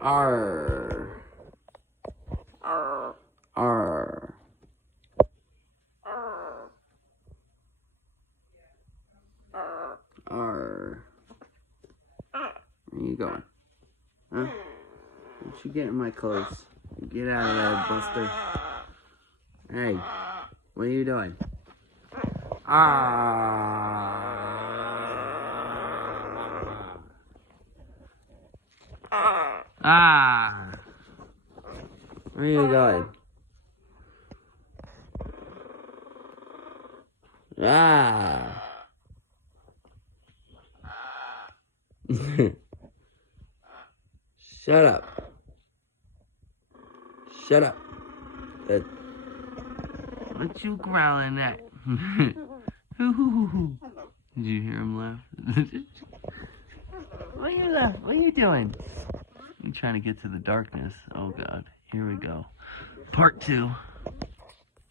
Arr. Arr. Arr. Arr. Where you going? Huh? Don't you get in my clothes. Get out of there, Buster. Hey, what are you doing? Ah. Ah. Where are you going? Ah. Shut up. Shut up. Good. What you growling at? Did you hear him laugh? What you laugh? What are you doing? I'm trying to get to the darkness. Oh God. Here we go. Part 2.